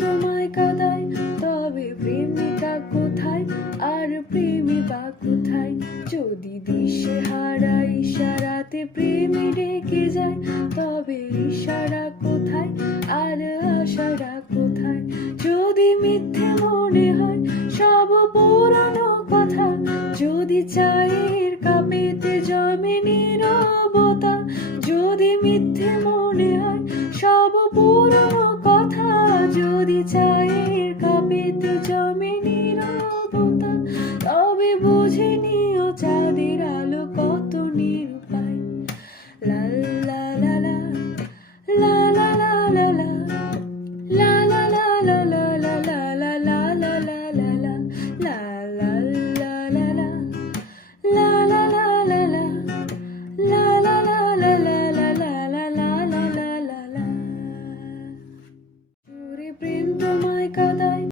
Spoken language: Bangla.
তোমায় কাঁদায়, তবে প্রেমিকা কোথায় আর প্রেমী বা কোথায়? যদি দিশে হারা ইশারাতে প্রেমী ডেকে যায়, তবে ইশারা কোথায় আর আশারা কোথায়? যদি মিথ্যে মনে হয় সব পুরানো কথা, যদি চায়ের কাপেতে জমে নীরবতা, যদি মিথ্যে মনে হয় সব পুরানো